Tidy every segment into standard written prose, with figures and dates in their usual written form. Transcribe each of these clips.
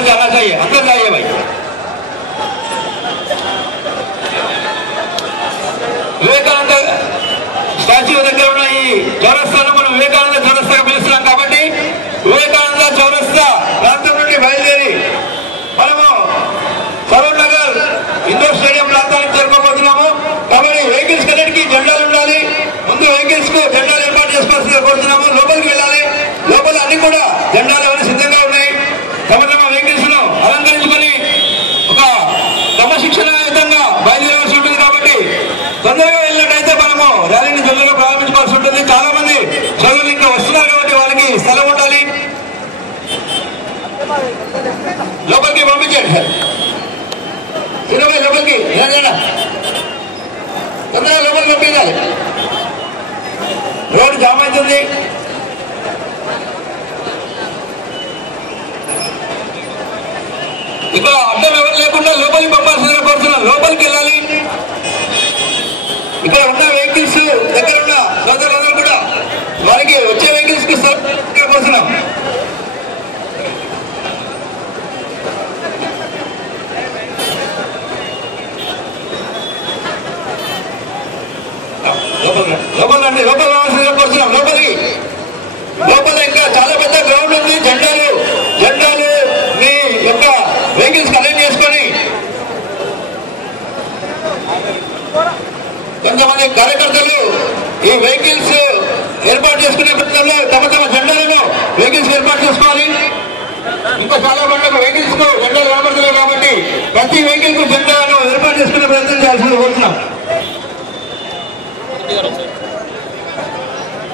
अंदर जाना चाहिए, अंदर जाइए भाई। వివేకానంద స్టాచ్యూ దగ్గర ఉన్న ఈ చౌరస్తాను మనం వివేకానంద చౌరస్తాగా పిలుస్తున్నాం కాబట్టి వివేకానంద చౌరస్తా ప్రాంతం నుండి బయలుదేరి మనము సరూర్ నగర్ ఇండోర్ స్టేడియం ప్రాంతానికి చేరుకోబోతున్నాము. కాబట్టి వెహికల్స్ కన్నిటికీ జెండాలు ఉండాలి. ముందు వెహికల్స్ కు జెండాలు ఏర్పాటు చేసుకోవాల్సిందిగా కోరుతున్నాము. లోపలికి వెళ్ళాలి. లోపల అన్ని కూడా జెండాలు అవన్నీ సిద్ధంగా ఉన్నాయి. తమ తమ వెహికల్స్ ను అలంకరించుకొని ఒక క్రమశిక్షణాయుతంగా బయలుదేరవలసి ఉంటుంది. కాబట్టి తొందరగా వెళ్ళినట్టయితే మనము ర్యాలీని తొందరగా ప్రారంభించుకోవాల్సి ఉంటుంది. చాలా మంది సోదరులు ఇంకా వస్తున్నారు కాబట్టి వాళ్ళకి స్థలం ఉండాలి. లోపలికి పంపించండి సార్. ఇరవై లోపలికి తొందరగా లోపలికి పంపించాలి. రోడ్డు జామ్ అవుతుంది. ఇక్కడ అడ్డం ఎవరు లేకుండా లోపలికి పంపాల్సిందిగా కోరుతున్నాం. లోపలికి వెళ్ళాలి. ఇక్కడ ఉన్న వెహికల్స్ దగ్గర ఉన్న సోదరులందరూ కూడా వారికి వచ్చే వెహికల్స్ కు కోరుతున్నాం. లోపల రండి. లోపల రావాల్సిందిగా కోరుతున్నాం. లోపలికి లోపల ఇంకా చాలా పెద్ద గ్రౌండ్ ఉంది. జెండాలు మీ యొక్క వెహికల్స్ కలెక్ట్ చేసుకొని కొంతమంది కార్యకర్తలు ఈ వెహికల్స్ ఏర్పాటు చేసుకునే ప్రయత్నంలో తమ తమ జెండాలను వెహికల్స్ ఏర్పాటు చేసుకోవాలి. ఇంకా చాలా మంది వెహికల్స్ కు జెండాలు కనబడుతున్నాయి కాబట్టి ప్రతి వెహికల్ కు జెండాను ఏర్పాటు చేసుకునే ప్రయత్నం చేయాల్సింది కోరుతున్నాం.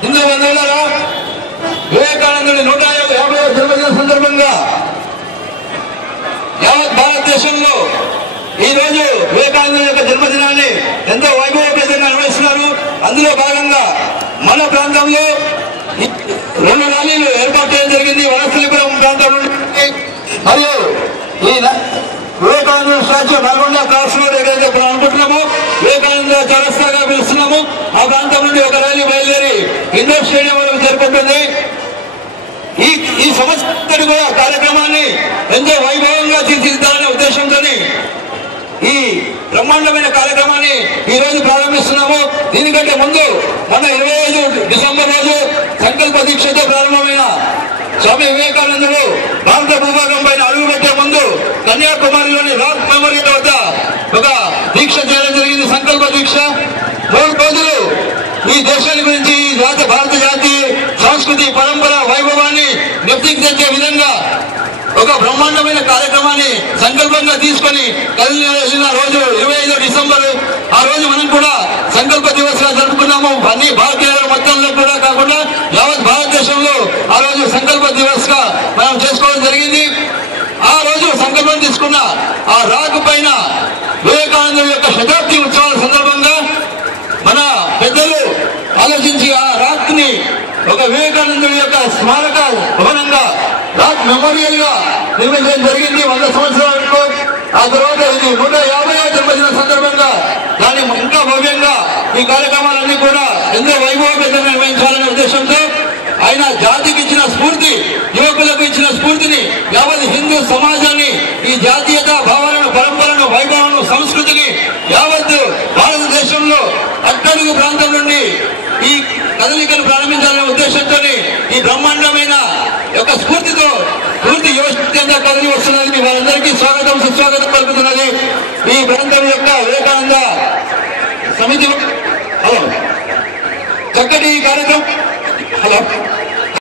హిందూ బంధువులారా, వివేకానందుడి 150వ జన్మదిన సందర్భంగా యావత్ భారతదేశంలో ఈ రోజు వివేకానందుడి యొక్క జన్మదినాన్ని ఎంతో వైభవపేతంగా నిర్వహిస్తున్నారు. అందులో భాగంగా మన ప్రాంతంలో 2 ర్యాలీలు ఏర్పాటు చేయడం జరిగింది. వనస్థలిపురం ప్రాంతం నుండి మరియు ఈ Vivekananda statue Nalgonda cross road ఏదైతే ఇప్పుడు అనుకుంటున్నామో వివేకానంద చౌరస్తాగా పిలుస్తున్నాము. ఆ ప్రాంతం నుండి ఒక ర్యాలీ బయలుదేరి ఇండోర్ స్టేడియం వరకు చేరుకుంటుంది. ఈ సంవత్సరం కూడా కార్యక్రమాన్ని ఎంతో వైభవంగా తీర్చిదిద్దాలనే ఉద్దేశంతో ఈ బ్రహ్మాండమైన కార్యక్రమాన్ని ఈ రోజు ప్రారంభిస్తున్నాము. దీనికంటే ముందు మన 25 డిసెంబర్ రోజు సంకల్ప దీక్షతో ప్రారంభమైన స్వామి వివేకానందుడు భారత భూభాగం పైన అడుగుపెట్టే ముందు కన్యాకుమారిలోని రాక్ మెమోరియల్ వద్ద ఒక దీక్ష చేయడం జరిగింది. సంకల్ప దీక్ష 3 రోజులు ఈ దేశాన్ని గురించి భారత జాతి సంస్కృతి పరంపర వైభవాన్ని నిర్దిగ్ధించే విధంగా ఒక బ్రహ్మాండమైన కార్యక్రమాన్ని సంకల్పంగా తీసుకొని కలిగిన రోజు 25 డిసెంబర్. ఆ రోజు మనం కూడా సంకల్ప దివస్ గా జరుపుకున్నాము. అన్ని భారతీయుల మొత్తంలో కూడా కాకుండా యావత్ భారతదేశంలో ఆ రోజు సంకల్ప దివస్ గా మనం చేసుకోవడం జరిగింది. ఆ రోజు సంకల్పం తీసుకున్న ఆ రాక్ పైన వివేకానందుడి యొక్క శతాబ్ది ఉత్సవాల సందర్భంగా మన పెద్దలు ఆలోచించి ఆ రాక్ ని ఒక వివేకానందుడి యొక్క స్మారక భవనంగా రాక్ మెమోరియల్ గా నిర్మించడం జరిగింది 100 సంవత్సరాలకు. ఆ తర్వాత ఇది 150వ జన్మదిన సందర్భంగా దాన్ని ఇంకా భవ్యంగా ఈ కార్యక్రమాలన్నీ కూడా ఎంతో వైభవపేతంగా నిర్వహించాలనే ఉద్దేశంతో ఆయన జాతికి ఇచ్చిన స్ఫూర్తి, యువకులకు ఇచ్చిన స్ఫూర్తిని యావత్ హిందూ సమాజాన్ని ఈ జాతీయత భావాలను పరంపరను వైభవాలను సంస్కృతిని యావత్ భారతదేశంలో అట్టడుగు ప్రాంతం నుండి ఈ కదలికను ప్రారంభించాలనే ఉద్దేశంతో ఈ బ్రహ్మాండమైన యొక్క స్ఫూర్తితో పూర్తి యువశక్తిగా కదిలి వస్తున్నది. వారందరికీ స్వాగతం సుస్వాగతం పలుకుతున్నది. ఈ ప్రాంతం యొక్క వివేకానంద సమితి చక్కటి ఈ కార్యక్రమం